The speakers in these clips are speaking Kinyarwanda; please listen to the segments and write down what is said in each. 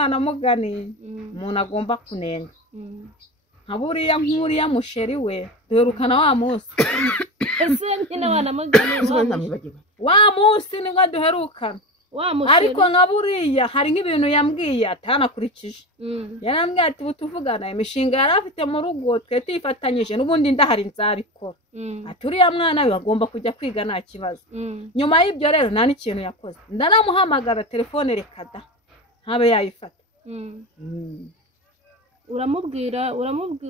mwana mugani umuntu agomba kunenga nka buriya nk'uriya musheri we duherukana wa munsi ese nyine wana mugani wa munsi nibwo duherukana ariko nka buriya hari nk'ibintu yambwiye atanakurikije yarambwiye ati butuvugana imishinga yari afite mu rugo twe tuyifatanyije n'ubundi ndahari nzabikora ati uriya mwana we agomba kujya kwiga nta kibazo nyuma y'ibyo rero nta n'ikintu yakoze ndanamuhamagara telefone reka da ntabe yayifata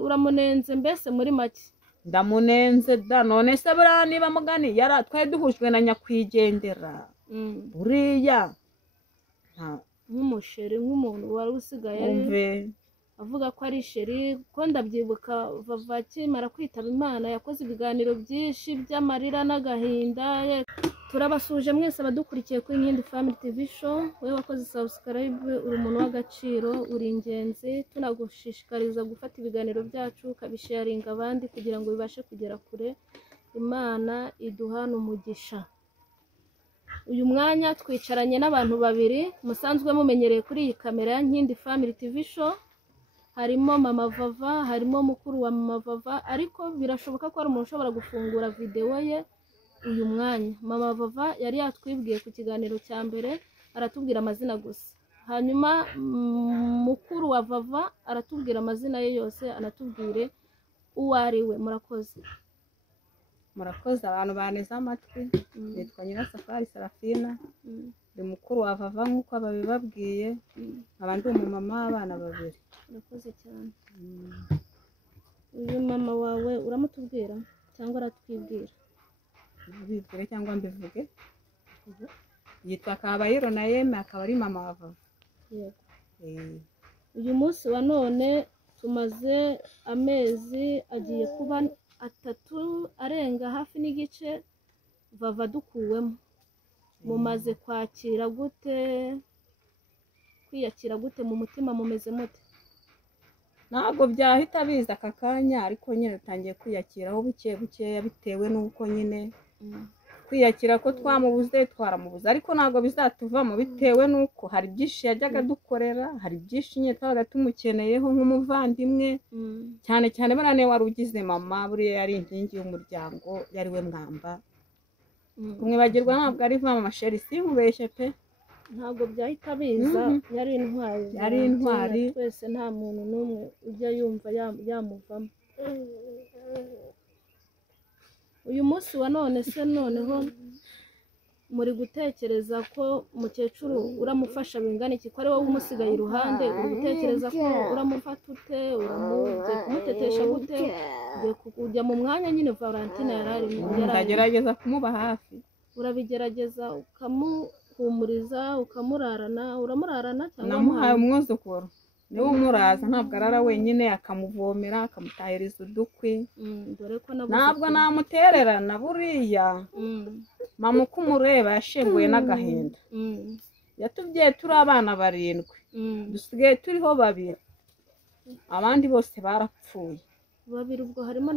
uramunenze mbese muri make ndamunenze da none se buriya niba mugani yari twari duhujwe na nyakwigendera buriya nk'umusheri nk'umuntu wari usigaye avuga ko ari sheri ko ndabyibuka vava akimara kwitaba Imana yakoze ibiganiro byinshi by'amarira n'agahinda turabasuje mwese abadukurikiye kuri Nkindi Family TV show wowe wakoze subscribe uri umuntu w'agaciro uri ingenzi tunagushishikariza gufata ibiganiro byacu ukabisharinga abandi kugira ngo bibashe kugera kure Imana iduhana umugisha uyu mwanya twicaranye n'abantu babiri musanzwe mumenyereye kuri iyi kamera ya Nkindi Family TV show harimo mama Vava harimo mukuru wa mama Vava ariko birashoboka ko ari umuntu ushobora gufungura video ye uyu mwanya mama Vava yari yatwibwiye ku kiganiro cya mbere aratubwira amazina gusa hanyuma mukuru wa Vava aratubwira amazina ye yose anatubwire uwo ari we murakoze abantu baneza amatwi nitwa Nyirasafari Sarafina ndi mukuru wa Vava nk'uko babibabwiye abandi umumama w'abana babiri murakoze cyane uyu mama wawe uramutubwira cyangwa aratwibwira bibwire cyangwa mbivuge yitwa Kabayiro na Yeme akaba ari mama wa Vava uyu munsi wa none tumaze amezi agiye kuba 3 arenga hafi n'igice Vava dukuwemo mumaze kwakira gute kwiyakira gute mu mutima mumeze mute ntabwo byahita biza aka kanya ariko nyine utangiye kwiyakiraho buke buke bitewe n'uko nyine kwiyakira ko twamubuze twaramubuze ariko ntabwo bizatuvamo bitewe n'uko hari byinshi yajyaga dukorera hari byinshi nyine twabaga tumukeneyeho nk'umuvandimwe cyane cyane barane wari ugize mama buriya yari inkingi y'umuryango yari we mwamba kumwibagirwa ntabwo ari mama sheri sinkubeshye pe ntabwo byahita biza yari intwari twese nta muntu n'umwe ujya yumva yamuvamo uyu munsi wa none se noneho muri gutekereza ko umukecuru uramufasha bingana iki ko ari wowe umusigaye iruhande uri gutekereza ko uramufata ute ugiye kumutetesha gute ugiye kujya mu mwanya nyine Valentine yaragerageza kumuba hafi urabigerageza ukamuhumuriza uramurarana cyangwa namuhaye umwuzukuru niwe umuraza ntabwo arara wenyine akamuvomera akamutahiriza udukwi dore ko ntabwo namutererana buriya mama uko umureba yashenguye n'agahinda yatubyaye turi abana 7 dusigaye turiho 2 abandi bose barapfuye 2 ubwo harimo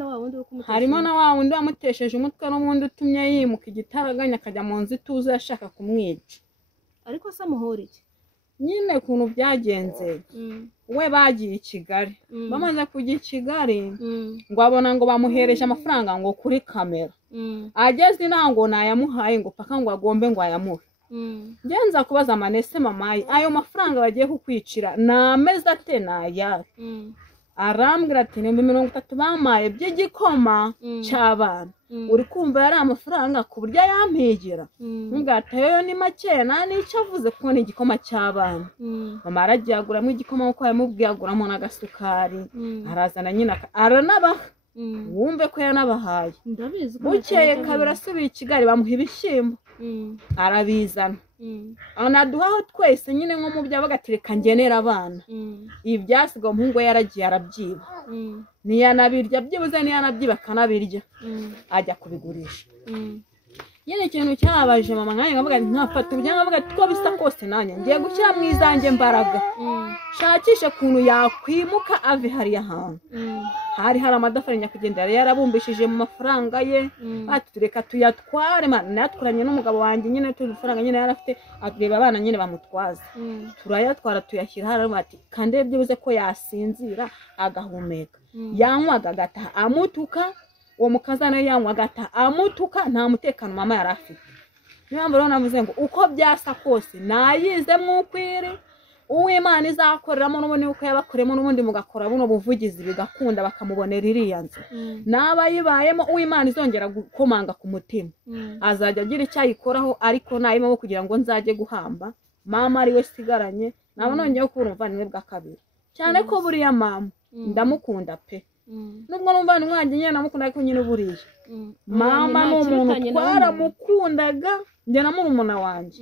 na wa wundi wamutesheje umutwe n'ubundi utumye yimuka igitaraganya akajya mu nzu ituze yashaka kumwica ariko se amuhora iki nyine kuntu byagenze we bagiye i Kigali bamaze kujya i Kigali ngo abona ngo bamuhereje amafaranga ngo kuri kamera ageze inango nayamuhaye ngo paka ngo agombe ngo ayamuhe ngenza kubaza amanese mamayi ayo mafaranga bagiye kukwicira nameze ate naya arambwira ati 30 bamaye by'igikoma cy'abana uri kumva yari amafaranga ku buryo yampegera ngatayo ni make na nicyo avuze ko ni igikoma cy'abana mama aragiyaguramo igikoma uko yamubwiyaguramo n'agasukari arazana nyina aranabaha wumve ko yanabahaye ndabizi bukeye kabira asubiye i Kigali bamuha ibishyimbo arabizana anaduhaho twese nyine nko mu byabagatereka ngenera abana ibi byasiga umuhungu we yaragiye arabyiba niyanabirya byibuze niyanabyiba akanabirya ajya kubigurisha nyine ikintu cyabaje mama nkanjye ngavuga ati nkafata urugendo ngavuga ati ko bisa kose nanjye ngiye gushyira mu izanjye mbaraga shakishe kuntu yakwimuka ave hariya hantu hari amadafari nyakwigendera yarabumbishije mu mafaranga ye ati tureka tuyatware natwaranye n'umugabo wanjye nyine tudufaranga nyine yarafite atureba abana nyine bamutwaza turayatwara tuyashyira hariya ati kandi byibuze ko yasinzira agahumeka yanywaga agataha amutuka uwo mukazana yanywa agataha amutuka nta mutekano mama yari afite niyo mpamvu rero navuze ngo uko byasa kose nayize mwukwire uw'Imana izakoreramo n'ubundi uko yabakoremo n'ubundi mugakora buno buvugizi bigakunda bakamubonera iriya nzu n'abayibayemo uw'Imana izongera gukomanga ku mutima azajya agira icyo ayikoraho ariko nayimo kugira ngo nzajye guhamba mama ariwe sigaranye nabo nongeye kurumva nimwe bwa kabiri cyane ko buriya mama ndamukunda pe nubwo numva n'umwanjye nyine namukunda ariko nyine buriya mama ni umuntu twaramukundaga njye na murumuna wanjye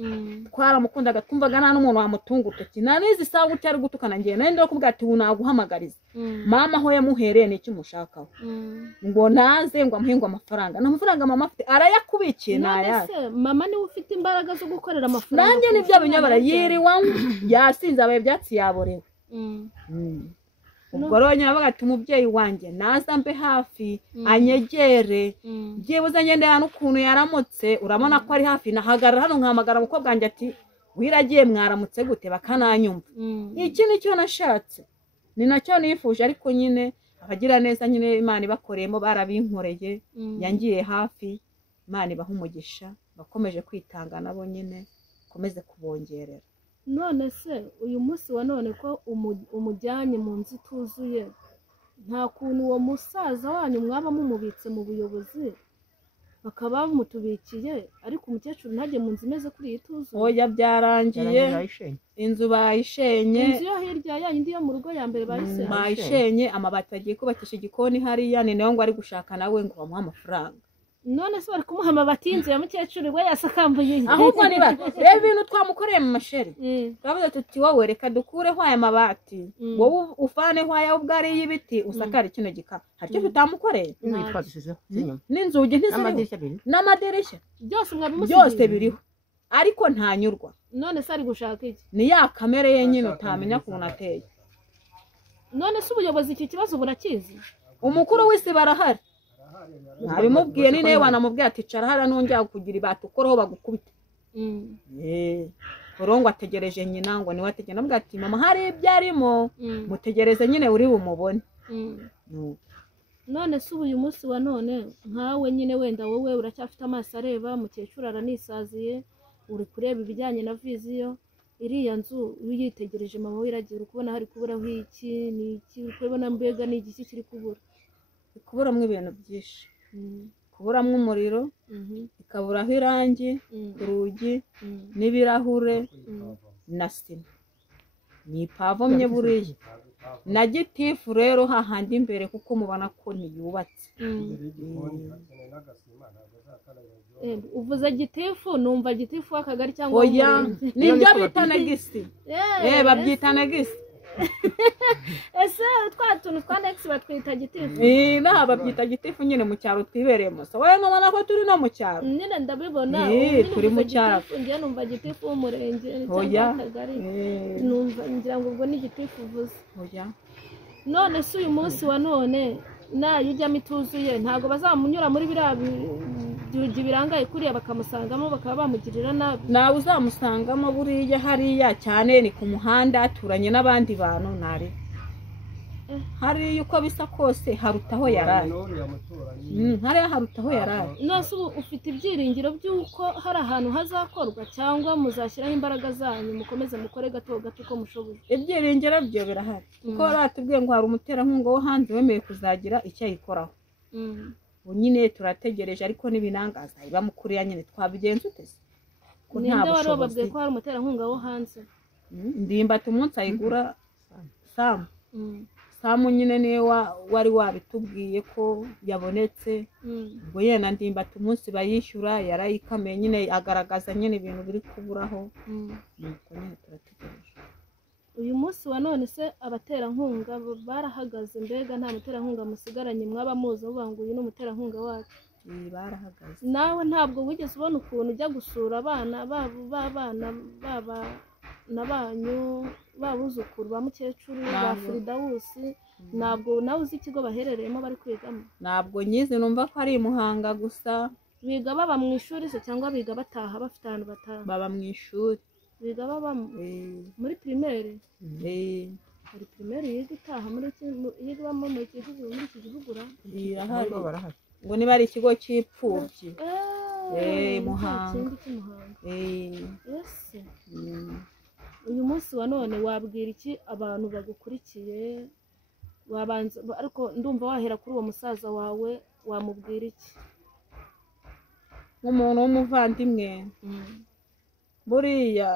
twaramukundaga twumvaga nta n'umuntu wamutunga urutoki nanizi isaha gutya ari gutukana njye nari ndimo kubwira ati naguhamagariza mama aho yamuhereye n'icyo umushakaho ngo naze ngo amuhe ngo amafaranga n'amafaranga mama afite arayakubikiye nayazi mama niwe ufite imbaraga zo gukorera amafaranga nanjye nibyo binyabara yiriwamo yasinze abaye ibyatsi yaborewe ubwo rero nyine ati umubyeyi wanjye naza mbe hafi anyegere byibuze ngende n'ukuntu yaramutse urabona ko ari hafi nahagarara hano nkahamagara umukobwa wanjye ati wiragiye mwaramutse gute bakananyumva iki nicyo nashatse ni nacyo nifuje ariko nyine abagira neza nyine Imana ibakoreyemo barabinkoreye yangiye hafi Imana ibaha umugisha bakomeje kwitanga nabo nyine komeze kubongerera none se uyu munsi wa none ko umujyanye mu nzu ituzuye nta kuntu uwo musaza wanyu mwaba mumubitse mu buyobozi bakaba bamutubikiye ariko umukecuru ntajye mu nzu imeze kuri iyi tuzuye oya byarangiye inzu bayishenye inzu yo hirya yayindi yo mu rugo ya mbere bayishenye amabati agiye kubakisha igikoni hariya ni nayo ngo ari gushaka nawe ngo bamuhe amafaranga none se bari kumuha amabati y'inzu ya mukecuru we yasakambuye ahubwo niba reba ibintu twamukoreye mu masheri turavuze tuti wowe reka dukureho aya mabati wowe ufaneho aya ubwo ari y'ibiti usakare kino gikapa hari icyo tutamukoreye n'inzugi n'amadirishya byose biriho ariko ntanyurwa none se ari gushaka iki ni ya kamere ye nyine utamenya ukuntu ateye none se ubuyobozi iki kibazo burakizi umukuru w'isi barahari ntabimubwiye ni nawe wanamubwiye ati cara hariya nongera kugira ibati ukoreho bagukubite ngo ategereje nyina ngo niwe ategereje nabwo ati mama hari ibyo arimo mutegereze nyine uri bumubone none se uyu munsi wa none nkawe nyine wenda wowe uracyafite amaso areba mukecuru aranisaziye uri kureba ibijyanye na viziyo iriya nzu iyo uyitegereje mama we iragira uri kubona hari kuburaho iki ni iki uri kubona mbega ni igiki kiri kubura kuburamo ibintu byinshi kuburamo umuriro ikaburaho irangi urugi n'ibirahure na sima ni ipavomye buriya na gitifu rero hahandi imbere kuko mubona ko ntiyubatse uvuze gitifu numva gitifu w'akagari cyangwa umurenge nibyo bita negisi babyita negisi ese twa tuntu twa negisi batwita gitifu naha babyita gitifu nyine mu cyaro twibereyemo so wowe ntubona ko turi no mu cyaro nyine ndabibona turi mu cyaro njye numva gitifu w'umurenge cyangwa akagari numva ngira ngo ubwo ni gitifu uvuze none se uyu munsi wa none nayo ujyamo ituzuye ntabwo bazamunyura muri biriya byugi birangaye kuriya bakamusangamo bakaba bamugirira nabi nawe uzamusangamo buriya hariya cyane ni ku muhanda aturanye n'abandi bantu ntari hariya uko bisa kose harutaho yarari hariya harutaho yarari nose ubu ufite ibyiringiro by'uko hari ahantu hazakorwa cyangwa muzashyiraho imbaraga zanyu mukomeze mukore gato gato uko mushoboye ibyiringiro byo birahari kuko baratubwiye ngo hari umuterankunga wo hanze wemeye kuzagira icyo ayikoraho ubu nyine turategereje ariko n'ibinangaza bamukuriya nyine twabigenza utese ko nta bushobozi bababwiye ko hari umuterankunga wo hanze ndimbati umunsi ayigura samu nyine niwe wari wabitubwiye ko yabonetse ubwo yena ndimbati umunsi bayishyura yarayikamiye nyine agaragaza nyine ibintu biri kuburaho nuko nyine turategereje uyu munsi wa none se abaterankunga barahagaze mbega nta muterankunga musigaranye mwaba muzi uvuga ngo uyu ni umuterankunga wacu barahagaze. Nawe ntabwo wigeze ubona ukuntu ujya gusura abana na banyu babuzukuru ba mukecuru ba Firidawusi? Ntabwo nawe uzi ikigo baherereyemo bari kwigamo? Ntabwo nyizi, numva ko ari i Muhanga gusa. Biga baba mu ishuri se cyangwa biga bataha bafite ahantu bataha? Baba mu ishuri. Biga babamo muri primaire? Hari primaire yiga itaha yigamo muri iki gihugu barahari ngo niba ari ikigo cy'ipfubyi Muhanga. Uyu munsi wa none wabwira iki abantu bagukurikiye? Wabanza ariko ndumva wahera kuri uwo musaza wawe, wamubwira iki nk'umuntu w'umuvandimwe? Buriya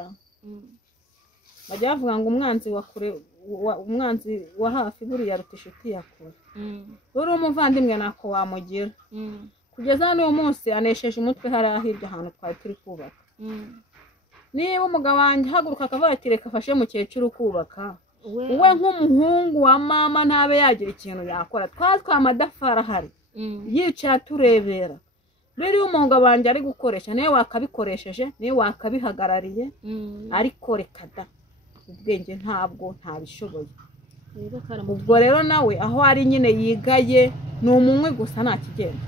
bajya bavuga ngo umwanzi wa hafi buriya aruta inshuti ya kure. Uri umuvandimwe ntako wamugira. Kugeza n'uyu munsi anesheje umutwe hariya hirya ahantu twari turi kubaka. Niba umugabo wanjye haguruka akavuga ati reka afashe mukecuru kubaka, we nk'umuhungu wa mama ntabe yagira ikintu yakora. Twatwa amadafari ahari yicaye aturebera. Rero umugabo wanjye ari gukoresha, niwe wakabikoresheje, niwe wakabihagarariye, ariko reka da ubwenge ntabwo ntabishoboye. Ubwo rero nawe aho ari nyine yigaye ni umunywi gusa nta kigenda.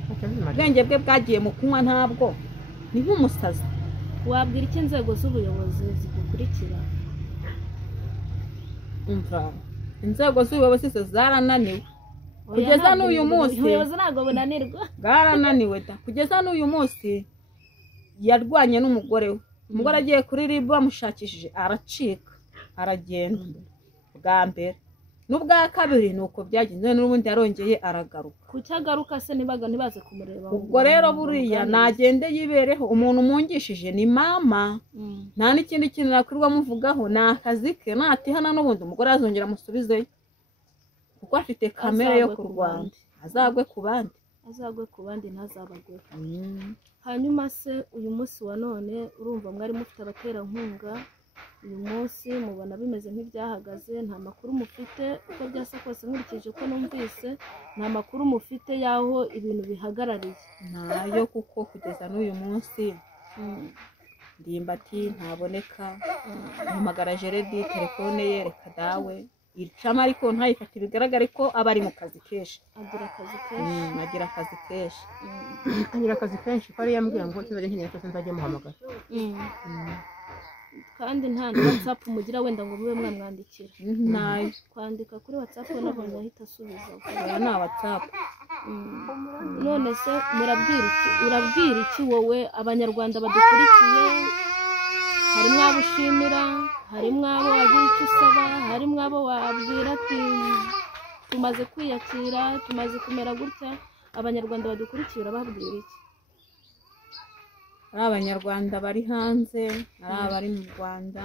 Ubwenge bwe bwagiye mu kunywa, ntabwo ni nk'umusazi. Wabwira iki inzego z'ubuyobozi zigukurikira? Inzego z'ubuyobozi zarananiwe kugeza n'uyu munsi. Ubuyobozi ntabwo bunanirwa, bwarananiwe da. Kugeza n'uyu munsi yarwanye n'umugore we. Umugore agiye kuri RIB bamushakishije aracika aragenda bwa mbere, n'ubwa kabiri nuko byagenze, n'ubundi yarongeye aragaruka. Kuki agaruka se ntibaze kumureba? Ubwo rero buriya nagende yibereho. Umuntu umungishije ni mama, nta n'ikindi kintu nakwirirwa muvugaho, ni akazi ke. Natihana n'ubundi umugore azongera amusubizeyo, kuko afite kamere yo kurwanya. Azagwe ku bandi ntazabagwe. Hanyuma se uyu munsi wa none urumva mwari mufite abaterankunga, uyu munsi mubona bimeze nk'ibyahagaze, nta makuru mufite uko byasa kose nkurikije uko numvise, nta makuru mufite y'aho ibintu bihagarariye? Ntayo, kuko kugeza n'uyu munsi Ndimbati ntaboneka. Mpamagara Jeredi, telefone ye reka dawe icamo, ariko ntayifate, bigaragare ko aba ari mu kazi kenshi. Agira akazi kenshi. Ko ari yambwiye ngo kizajya nkeneye cyose nzajya muhamagara. Kandi nta WhatsApp mugira wenda ngo mube mwamwandikira? Nayo kwandika kuri WhatsApp nabonye ahita asubiza. Nta WhatsApp. None se urabwira iki wowe abanyarwanda badukurikiye? Harimo abo ushimira, harimo abo wagira icyo usaba, harimo abo wabwira ati tumaze kwiyakira, tumaze kumera gutya. Abanyarwanda badukurikiye urababwira iki? Ari abanyarwanda bari hanze, ari abari mu Rwanda,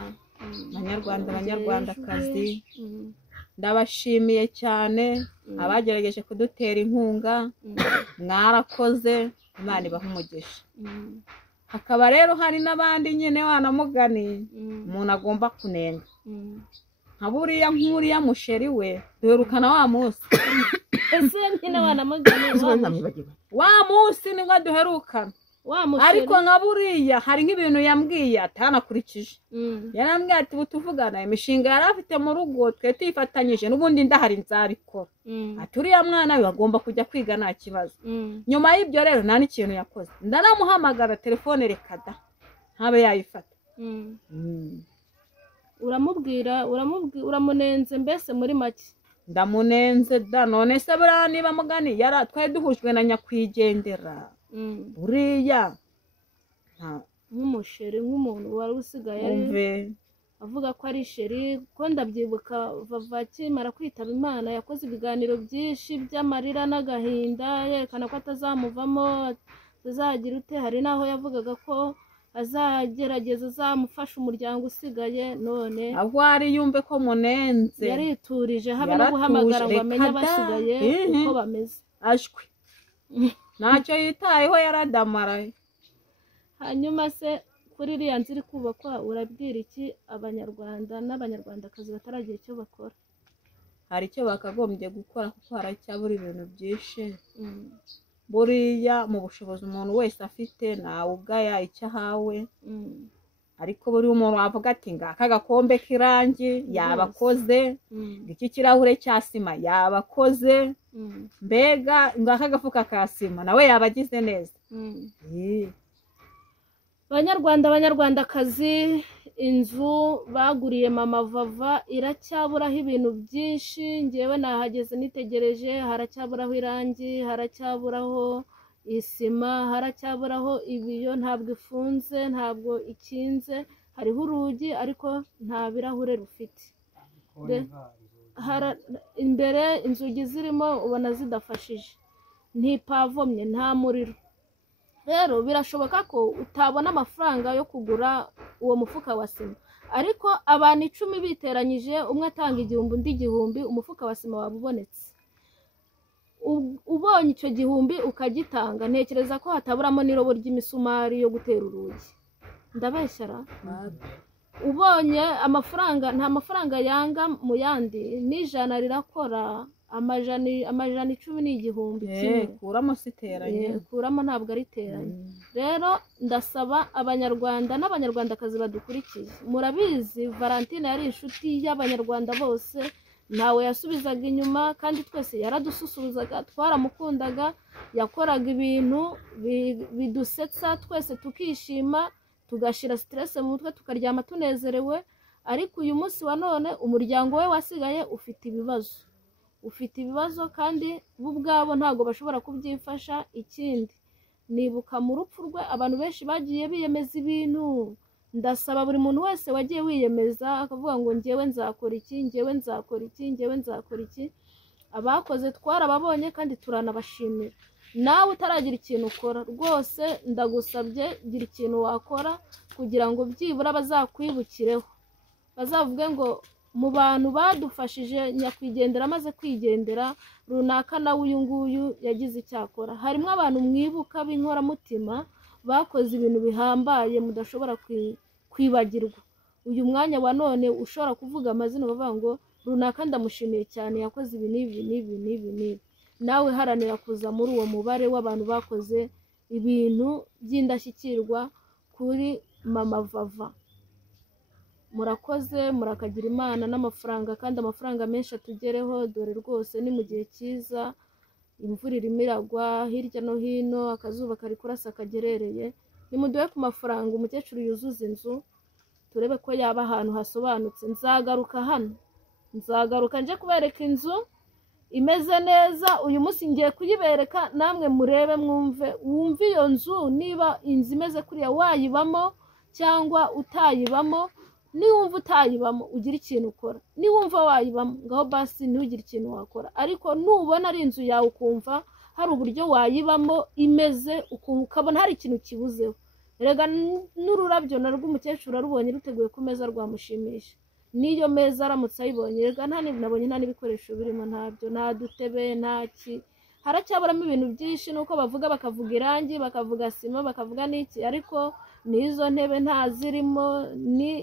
abanyarwandakazi, ndabashimiye cyane. Abagerageje kudutera inkunga mwarakoze, Imana ibahe umugisha. Hakaba rero hari n'abandi nyine wanamugani umuntu agomba kunenga, nka buriya nk'uriya musheri we duherukana wa munsi. Ese nyine wanamugani wa munsi nibwo duherukana. Ariko nka buriya hari nk'ibintu yambwiye atanakurikije. Yarambwiye ati butuvugana imishinga yari afite mu rugo twe tuyifatanyije, n'ubundi ndahari nzabikora. Ati uriya mwana we agomba kujya kwiga nta kibazo. Nyuma y'ibyo rero nta n'ikintu yakoze. Ndanamuhamagara telefone reka da ntabe yayifata. Uramunenze mbese muri make? Ndamunenze da. None se buriya niba mugani twari duhujwe na nyakwigendera, buriya nk'umusheri, nk'umuntu wari usigaye avuga ko ari sheri, ko ndabyibuka vava akimara kwitaba Imana yakoze ibiganiro byinshi by'amarira n'agahinda yerekana ko atazamuvamo, atazagira ute. Hari n'aho yavugaga ko azagerageza azamufasha umuryango usigaye. None aho ari yumve ko munenze, yariturije habe no guhamagara ngo amenye abasigaye uko bameze. Ashwi ntacyo yitayeho, yaradamaraye. Hanyuma se kuri iriya nzu iri kubakwa urabwira iki abanyarwanda n'abanyarwandakazi bataragira icyo bakora? Hari icyo bakagombye gukora kuko haracyabura ibintu byinshi. buriya mu bushobozi umuntu wese afite ntawe ugaya icyo ahawe, ariko buri umuntu wavuga ati ngaka agakombe k'irangi yabakoze, iki kirahure cya sima yabakoze, mbega ngaka agafuka ka sima nawe yabagize neza. Banyarwanda banyarwandakazi, inzu baguriye mama Vava iracyaburaho ibintu byinshi. Ngewe nahageze nitegereje, haracyaburaho irangi, haracyaburaho isima, haracyaburaho ibiyo, ntabwo ifunze, ntabwo ikinze, hariho urugi ariko nta birahure rufite. Imbere inzugi zirimo ubona zidafashije, ntipavomye, nta muriro. Rero birashoboka ko utabona amafaranga yo kugura uwo mufuka wa sima, ariko abantu 10 biteranyije, umwe atanga 1000 undi 1000, umufuka wa sima waba ubonetse. Ubonye icyo 1000 ukagitanga, ntekereza ko hataburamo n'irobo ry'imisumari yo gutera urugi. Ndabeshyara? Ubonye amafaranga, nta mafaranga yanga mu yandi, n'ijana rirakora, amajana 10 ni 1000. Kuramo siteranye, kuramo ntabwo ari teranye. Rero ndasaba abanyarwanda n'abanyarwandakazi badukurikiye, murabizi Valentine yari inshuti y'abanyarwanda bose, ntawe yasubizaga inyuma, kandi twese yaradususuzaga, twaramukundaga, yakoraga ibintu bidusetsa twese tukishima, tugashira stress mu mutwe, tukaryama tunezerewe. Ariko uyu munsi wa none umuryango we wasigaye ufite ibibazo kandi bo ubwabo ntabwo bashobora kubyifasha. Ikindi nibuka mu rupfu rwe abantu benshi bagiye biyemeza ibintu. Ndasaba buri muntu wese wagiye wiyemeza akavuga ngo ngewe nzakora iki, ngewe nzakora iki, ngewe nzakora iki, abakoze twarababonye kandi turanabashimira. Nawe utaragira ikintu ukora rwose ndagusabye, gira ikintu wakora kugira ngo byibura bazakwibukireho, bazavuge ngo mu bantu badufashije nyakwigendera amaze kwigendera runaka nawe uyu nguyu yagize icyakora. Harimo abantu mwibuka b'inkoramutima bakoze ibintu bihambaye mudashobora kwibagirwa. Uyu mwanya wa none ushobora kuvuga amazina ukavuga ngo runaka ndamushimiye cyane, yakoze ibi n'ibi n'ibi n'ibi n'ibi. Nawe haranira kuza muri uwo mubare w'abantu bakoze ibintu by'indashyikirwa kuri mama Vava. Murakoze, murakagira Imana n'amafaranga, kandi amafaranga menshi atugereho. Dore rwose ni mu gihe cyiza, imvura irimo iragwa hirya no hino, akazuba kari kurasa kagerereye. Nimuduhe ku mafaranga umukecuru yuzuza inzu, turebe ko yaba ahantu hasobanutse. Nzagaruka hano, nzagaruka nje kubereka inzu imeze neza. Uyu munsi ngiye kuyibereka, namwe murebe wumve iyo nzu, niba inzu imeze kuriya wayibamo cyangwa utayibamo. Niwumva utayibamo ugira ikintu ukora, niwumva wayibamo ngaho basi ntugire ikintu wakora. Ariko nubona ari inzu yawe ukumva hari uburyo wayibamo imeze, ukabona hari ikintu kibuzeho, rega n'ururabyo narwo umukecuru arubonye ruteguye ku meza rwamushimisha. Niyo meza aramutse ayibonye, rega nabonye nta n'ibikoresho birimo, ntabyo, nta dutebe, ntaki, haracyaburamo ibintu byinshi. Nuko bavuga bakavuga irangi, bakavuga sima, bakavuga n'iki, ariko n'izo ntebe nta zirimo,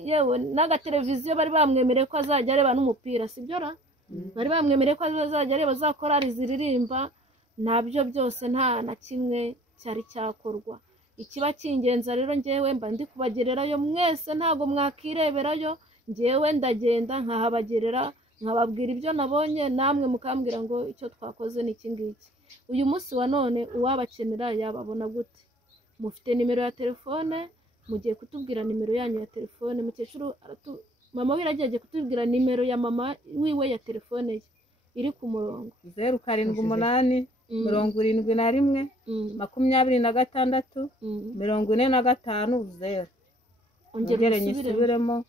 yewe n'agateleviziyo bari bamwemereye ko azajya areba n'umupira, sibyo ra? Bari bamwemereye ko azajya areba za korali ziririmba, nabyo byose nta na kimwe cyari cyakorwa. Ikiba cy'ingenzi rero ngewe mba ndi kubagererayo, mwese ntago mwakireberayo, ngewe ndagenda nkahabagerera, nkababwira ibyo nabonye, namwe mukambwira ngo icyo twakoze ni iki ngiki. Uyu munsi wa none uwabakenera yababona gute? Mufite nimero ya telefone, mugiye kutubwira nimero yanyu ya telefone. Mukecuru mama we yagiye kutubwira nimero ya mama wiwe ya telefone ye iri ku murongo 0788 71 26 45 0. Ongera nyisubiremo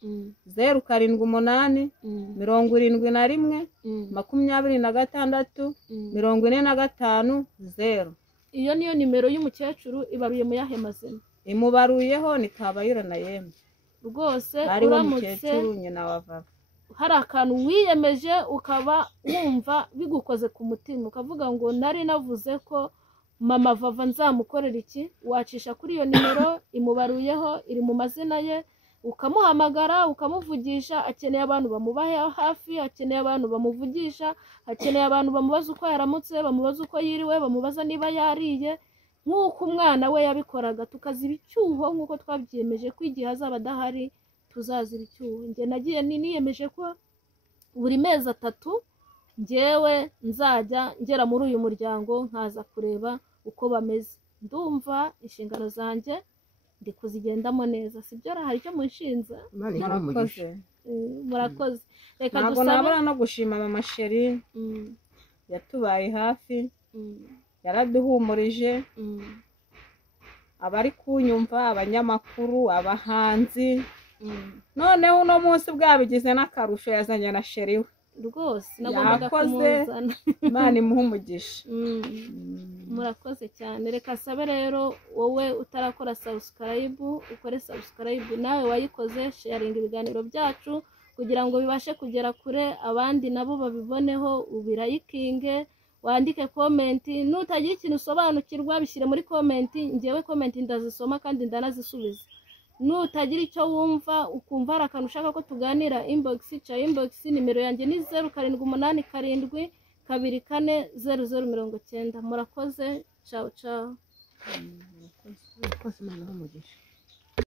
0788 71 26 45 0. Iyo niyo nimero y'umukecuru. Ibaruye mu yahe mazina? Imubaruyeho ni Kabayira na Yemwe. Rwose uramutse nyina wa Vava hari akantu wiyemeje ukaba wumva bigukoze ku mutima, ukavuga ngo nari navuze ko mama Vava nzamukorera iki, wacisha kuri iyo nimero. Imubaruyeho, iri mu mazina ye, ukamuhamagara ukamuvugisha, akeneye abantu bamubahe hafi, akeneye abantu bamuvugisha, akeneye abantu bamubaza uko yaramutse, bamubaza uko yiriwe, bamubaza niba yariye, nk'uko umwana we yabikoraga. tukaziba icyuho nk'uko twabyiyemeje ko igihe azaba adahari tuzaziba icyuho. njye nagiye niyemeje ko buri mezi 3 njyewe nzajya ngera muri uyu muryango nkaza kureba uko bameze. ndumva inshingano zanjye ndi kuzigendamo neza, sibyo? hari icyo munshinza. Murakoze. Reka ntabwo nabura no gushima mama Sheri, yatubaye hafi, yaraduhumurije, abari kunyumva, abanyamakuru, abahanzi, noneho uno munsi bwabigize n'akarusho yazanye na Sheri we rwose nagombaga kumuzana. Imana imuhe umugisha. Murakoze cyane. Reka sabe rero wowe utarakora subscribe ukore subscribe, nawe wayikoze sharing ibiganiro byacu kugira ngo bibashe kugera kure, abandi nabo babiboneho, ubirayikinge, wandike comment. Nutagira ikintu usobanukirwa bishyire muri comment, njyewe comment ndazisoma kandi ndanazisubiza. Nutagira icyo wumva ukumva hari akantu ushaka ko tuganira, inbox, nimero yanjye ni 0787240090. murakoze. Ciao ciao. Murakoze. Imana imuhe umugisha.